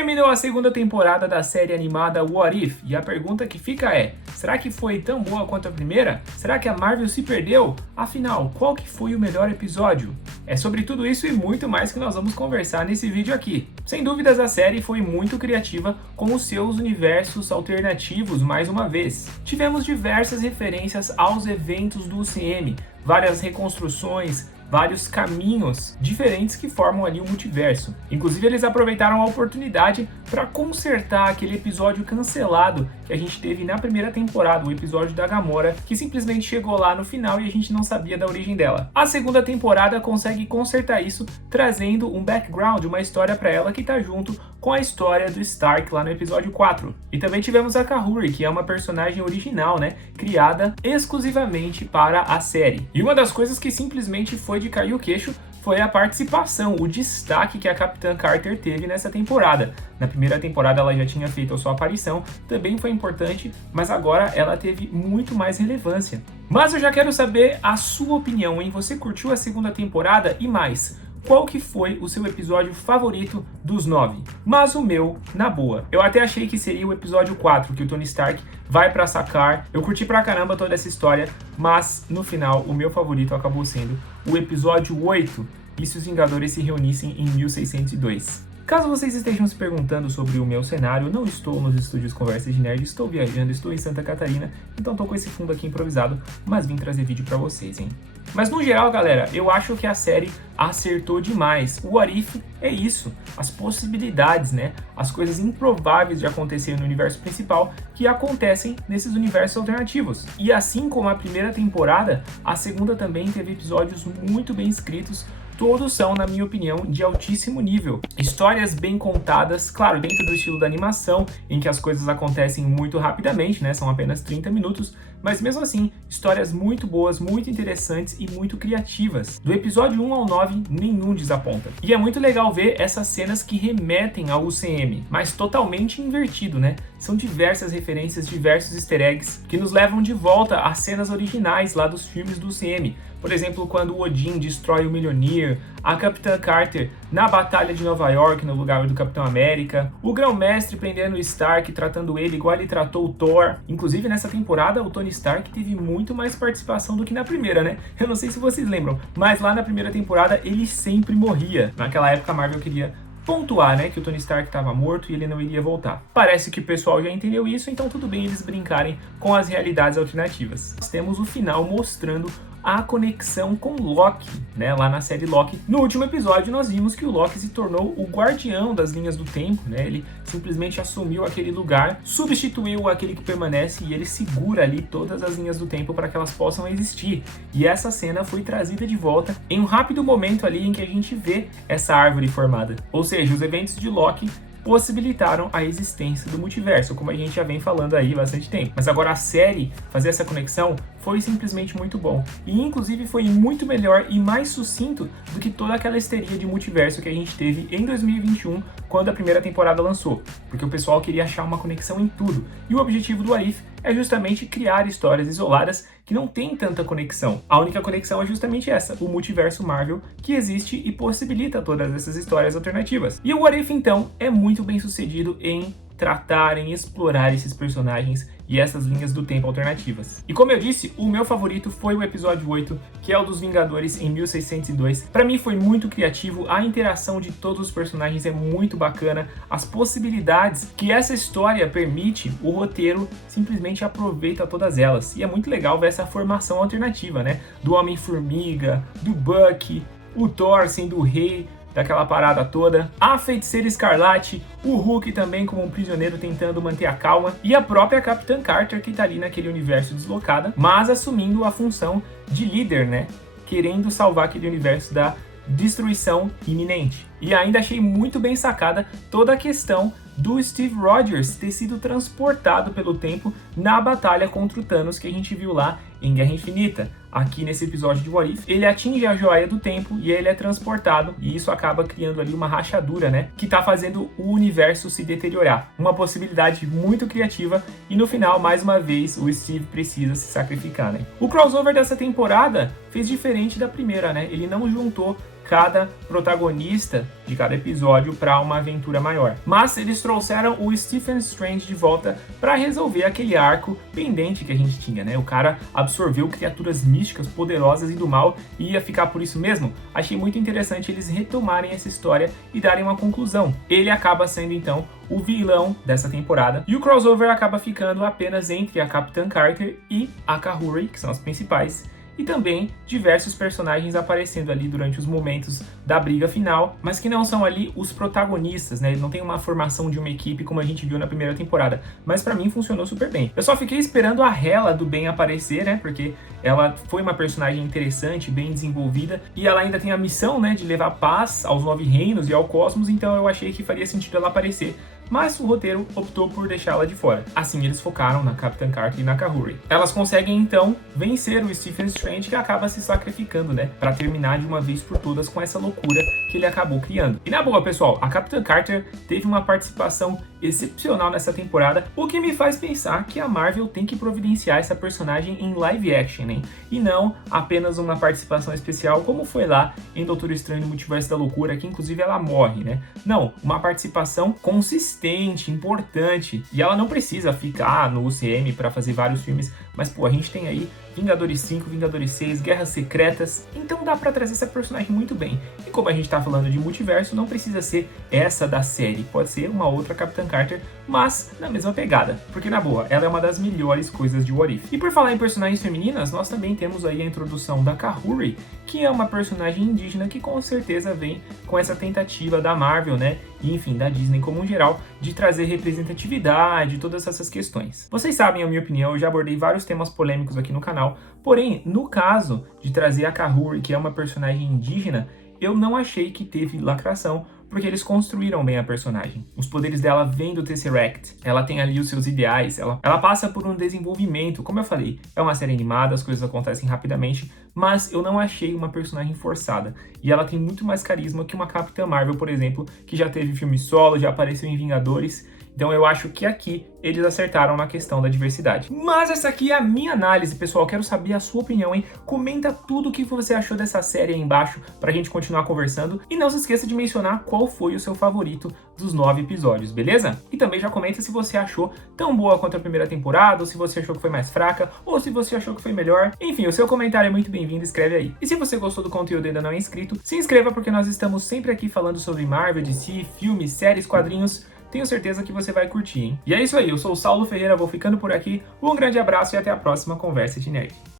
Terminou a segunda temporada da série animada What If? E a pergunta que fica é, será que foi tão boa quanto a primeira? Será que a Marvel se perdeu? Afinal, qual que foi o melhor episódio? É sobre tudo isso e muito mais que nós vamos conversar nesse vídeo aqui. Sem dúvidas, a série foi muito criativa com os seus universos alternativos mais uma vez. Tivemos diversas referências aos eventos do UCM, várias reconstruções, vários caminhos diferentes que formam ali o multiverso. Inclusive, eles aproveitaram a oportunidade para consertar aquele episódio cancelado que a gente teve na primeira temporada, o episódio da Gamora, que simplesmente chegou lá no final e a gente não sabia da origem dela. A segunda temporada consegue consertar isso, trazendo um background, uma história para ela que tá junto com a história do Stark lá no episódio 4. E também tivemos a Kahuri, que é uma personagem original, né, criada exclusivamente para a série. E uma das coisas que simplesmente foi de cair o queixo foi a participação, o destaque que a Capitã Carter teve nessa temporada. Na primeira temporada ela já tinha feito a sua aparição, também foi importante, mas agora ela teve muito mais relevância. Mas eu já quero saber a sua opinião, hein? Você curtiu a segunda temporada e mais? Qual que foi o seu episódio favorito dos 9? Mas o meu, na boa, eu até achei que seria o episódio 4, que o Tony Stark vai pra Sakaar. Eu curti pra caramba toda essa história, mas no final o meu favorito acabou sendo o episódio 8, e se os Vingadores se reunissem em 1602. Caso vocês estejam se perguntando sobre o meu cenário, eu não estou nos estúdios Conversas de Nerd, estou viajando, estou em Santa Catarina, então tô com esse fundo aqui improvisado, mas vim trazer vídeo pra vocês, hein? Mas no geral, galera, eu acho que a série acertou demais. O What If é isso, as possibilidades, né? As coisas improváveis de acontecer no universo principal que acontecem nesses universos alternativos. E assim como a primeira temporada, a segunda também teve episódios muito bem escritos. Todos são, na minha opinião, de altíssimo nível. Histórias bem contadas, claro, dentro do estilo da animação, em que as coisas acontecem muito rapidamente, né? São apenas 30 minutos, mas mesmo assim, histórias muito boas, muito interessantes e muito criativas. Do episódio 1 ao 9, nenhum desaponta. E é muito legal ver essas cenas que remetem ao UCM, mas totalmente invertido, né? São diversas referências, diversos easter eggs que nos levam de volta às cenas originais lá dos filmes do UCM. Por exemplo, quando o Odin destrói o Mjolnir, a Capitã Carter na Batalha de Nova York no lugar do Capitão América, o Grão-Mestre prendendo o Stark, tratando ele igual ele tratou o Thor. Inclusive, nessa temporada, o Tony Stark teve muito mais participação do que na primeira, né? Eu não sei se vocês lembram, mas lá na primeira temporada ele sempre morria. Naquela época a Marvel queria pontuar, né, que o Tony Stark estava morto e ele não iria voltar. Parece que o pessoal já entendeu isso, então tudo bem eles brincarem com as realidades alternativas. Nós temos o final mostrando a conexão com Loki, né, lá na série Loki. No último episódio nós vimos que o Loki se tornou o guardião das linhas do tempo, né, ele simplesmente assumiu aquele lugar, substituiu aquele que permanece e ele segura ali todas as linhas do tempo para que elas possam existir. E essa cena foi trazida de volta em um rápido momento ali em que a gente vê essa árvore formada. Ou seja, os eventos de Loki possibilitaram a existência do multiverso, como a gente já vem falando aí há bastante tempo. Mas agora a série fazer essa conexão foi simplesmente muito bom. E inclusive foi muito melhor e mais sucinto do que toda aquela histeria de multiverso que a gente teve em 2021, quando a primeira temporada lançou. Porque o pessoal queria achar uma conexão em tudo. E o objetivo do What If é justamente criar histórias isoladas que não tem tanta conexão. A única conexão é justamente essa, o multiverso Marvel, que existe e possibilita todas essas histórias alternativas. E o What If, então, é muito bem sucedido em tratar, em explorar esses personagens e essas linhas do tempo alternativas. E como eu disse, o meu favorito foi o episódio 8, que é o dos Vingadores em 1602. Para mim foi muito criativo, a interação de todos os personagens é muito bacana, as possibilidades que essa história permite, o roteiro simplesmente aproveita todas elas. E é muito legal ver essa formação alternativa, né? Do Homem-Formiga, do Bucky, o Thor sendo o rei daquela parada toda, a Feiticeira Escarlate, o Hulk também como um prisioneiro tentando manter a calma, e a própria Capitã Carter que tá ali naquele universo deslocada, mas assumindo a função de líder, né? Querendo salvar aquele universo da destruição iminente. E ainda achei muito bem sacada toda a questão do Steve Rogers ter sido transportado pelo tempo na batalha contra o Thanos que a gente viu lá em Guerra Infinita. Aqui nesse episódio de What If, ele atinge a joia do tempo e ele é transportado, e isso acaba criando ali uma rachadura, né, que tá fazendo o universo se deteriorar. Uma possibilidade muito criativa, e no final, mais uma vez, o Steve precisa se sacrificar, né. O crossover dessa temporada fez diferente da primeira, né, ele não juntou cada protagonista de cada episódio para uma aventura maior. Mas eles trouxeram o Stephen Strange de volta para resolver aquele arco pendente que a gente tinha, né? O cara absorveu criaturas místicas, poderosas e do mal e ia ficar por isso mesmo. Achei muito interessante eles retomarem essa história e darem uma conclusão. Ele acaba sendo então o vilão dessa temporada e o crossover acaba ficando apenas entre a Capitã Carter e a Kahuri, que são as principais, e também diversos personagens aparecendo ali durante os momentos da briga final, mas que não são ali os protagonistas, né? Ele não tem uma formação de uma equipe como a gente viu na primeira temporada, mas pra mim funcionou super bem. Eu só fiquei esperando a Hela do bem aparecer, né? Porque ela foi uma personagem interessante, bem desenvolvida, e ela ainda tem a missão, né, de levar paz aos 9 reinos e ao cosmos, então eu achei que faria sentido ela aparecer, mas o roteiro optou por deixá-la de fora. Assim, eles focaram na Capitã Carter e na Kahuri. Elas conseguem, então, vencer o Stephen Strange, que acaba se sacrificando, né, pra terminar de uma vez por todas com essa loucura que ele acabou criando. E na boa, pessoal, a Capitã Carter teve uma participação excepcional nessa temporada, o que me faz pensar que a Marvel tem que providenciar essa personagem em live action, hein? E não apenas uma participação especial, como foi lá em Doutor Estranho no Multiverso da Loucura, que inclusive ela morre, né? Não, uma participação consistente, importante, e ela não precisa ficar no UCM para fazer vários filmes, mas pô, a gente tem aí Vingadores 5, Vingadores 6, Guerras Secretas, então dá pra trazer essa personagem muito bem. E como a gente tá falando de multiverso, não precisa ser essa da série, pode ser uma outra Capitã Carter, mas na mesma pegada, porque na boa, ela é uma das melhores coisas de What If. E por falar em personagens femininas, nós também temos aí a introdução da Kahuri, que é uma personagem indígena que com certeza vem com essa tentativa da Marvel, né, e enfim, da Disney como um geral, de trazer representatividade, todas essas questões. Vocês sabem a minha opinião, eu já abordei vários temas polêmicos aqui no canal, porém, no caso de trazer a Kahuri, que é uma personagem indígena, eu não achei que teve lacração, porque eles construíram bem a personagem. Os poderes dela vêm do Tesseract, ela tem ali os seus ideais, ela passa por um desenvolvimento, como eu falei, é uma série animada, as coisas acontecem rapidamente, mas eu não achei uma personagem forçada, e ela tem muito mais carisma que uma Capitã Marvel, por exemplo, que já teve filme solo, já apareceu em Vingadores. Então eu acho que aqui eles acertaram na questão da diversidade. Mas essa aqui é a minha análise, pessoal. Quero saber a sua opinião, hein? Comenta tudo o que você achou dessa série aí embaixo pra gente continuar conversando. E não se esqueça de mencionar qual foi o seu favorito dos 9 episódios, beleza? E também já comenta se você achou tão boa quanto a primeira temporada, ou se você achou que foi mais fraca, ou se você achou que foi melhor. Enfim, o seu comentário é muito bem-vindo, escreve aí. E se você gostou do conteúdo e ainda não é inscrito, se inscreva porque nós estamos sempre aqui falando sobre Marvel, DC, filmes, séries, quadrinhos. Tenho certeza que você vai curtir, hein? E é isso aí, eu sou o Saulo Ferreira, vou ficando por aqui. Um grande abraço e até a próxima Conversa de Nerd.